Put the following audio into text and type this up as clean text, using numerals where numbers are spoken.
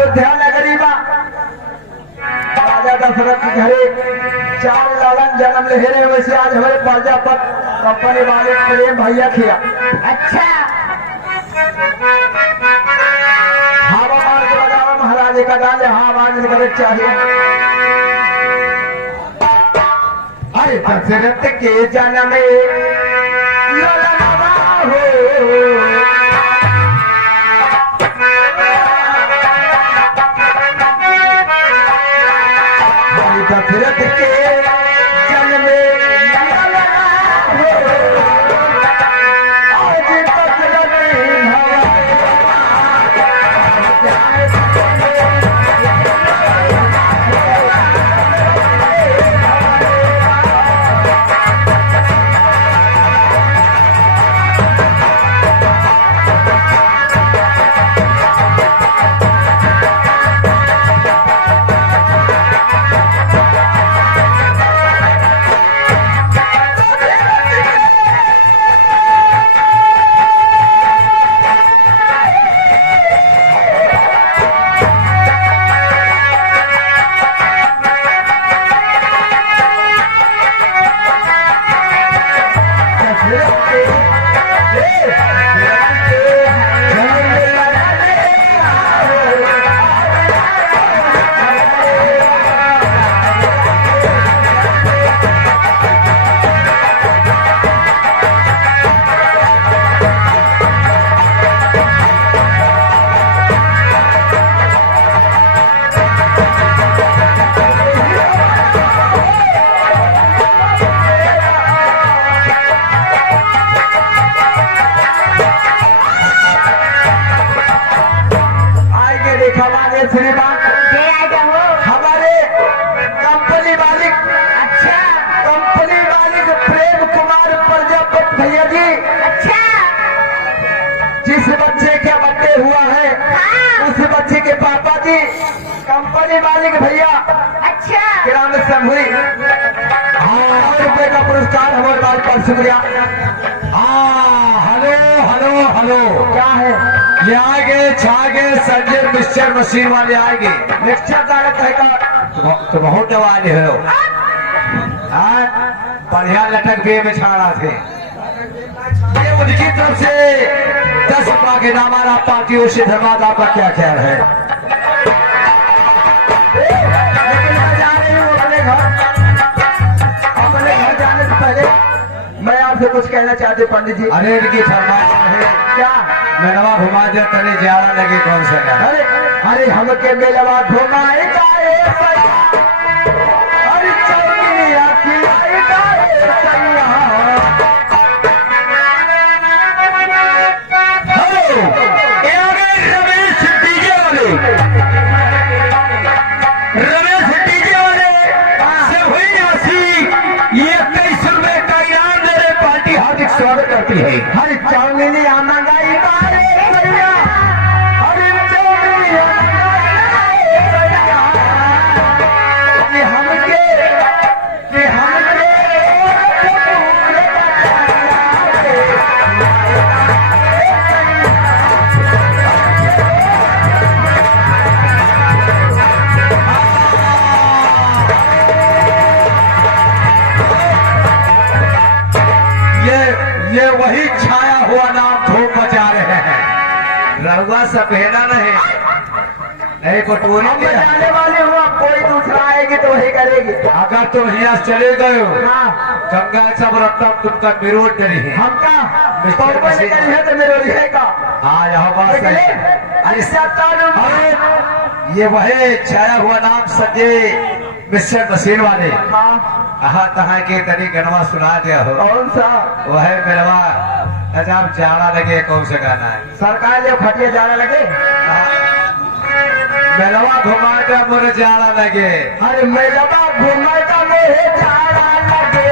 अयोध्या नगरी में राजा दशरथ के घरे 4 लालन जन्म ले रहे, वैसे आज हमारे प्रजापत कंपनी वाले प्रेम भैया खिया। अच्छा हवा मार के बजावा महाराज का गाने, हाँ आवाज करे चाहिए। अरे दशरथ के जन्म ललनवा हो, दशरथ के जन्म ललनवा हो, आज दशरथ श्रीमान हमारे कंपनी मालिक, अच्छा कंपनी मालिक प्रेम कुमार प्रजापत भैया जी, अच्छा जिस बच्चे का बर्थडे हुआ है उस बच्चे के पापा जी कंपनी मालिक भैया, अच्छा ग्राम शंभुरी 100 रुपए का पुरस्कार हमारे बात पर शुक्रिया। हेलो हेलो हेलो, क्या है ये आगे छागे संजय मिक्सचर मशीन वाले आएंगे। मिक्सचर ताकत है का तो बहुत आवाज है बढ़िया लटक भी में छाड़ा थे। ये उनकी तरफ से 10 रुपया के नाम आ रहा पार्टियों से। धन्यवाद, आपका क्या ख्याल है? लेकिन मैं जा रही हूँ अपने घर जाने से पहले मैं आपसे कुछ कहना चाहते पंडित जी। अरे इनकी फरमाइश है क्या? मेलवा घुमा दे तने ज्यादा लगे कौन सा गाना? अरे अरे हमके मेलवा घुमाए जाए सैया, अरे चौकिया खिलाए जाए सैया। हेलो, ये आ गए रमेश डीजे वाले। रमेश डीजे वाले से हुई राशि ये 21 रुपए का इनाम दे रहे। पार्टी हार्दिक स्वागत करती है। अरे चौमिनिया मंगाई जाए सैया, अरे चौमिनिया मंगाई सैया। ये हमके ये वही छाया हुआ नाम धूप बचा रहे हैं। रहुआ सफेदा नहीं कटोरी हम जाने वाले हो, अब कोई दूसरा आएगी तो वही करेगी। अगर तो यहाँ चले गए हो हाँ गंगा सब रत्ता तुमका विरोध करी है। हमका मिस्टर तो मसीह। निकल है तो मेरे लिए का। हाँ यह बात सही है। अरे अरे ये वही छाया हुआ नाम संजय मिक्सचर मशीन वाले हाँ तहाँ के तरी गनवा सुना दिया हो। कौन सा? वह मेलवा अजाब जाना लगे कौन सा गाना है? सरकार जब खटिया जाने लगे, मेलवा घुमा के मोर जाना लगे। अरे मेलवा घुमाएगा मोहे जाना लगे।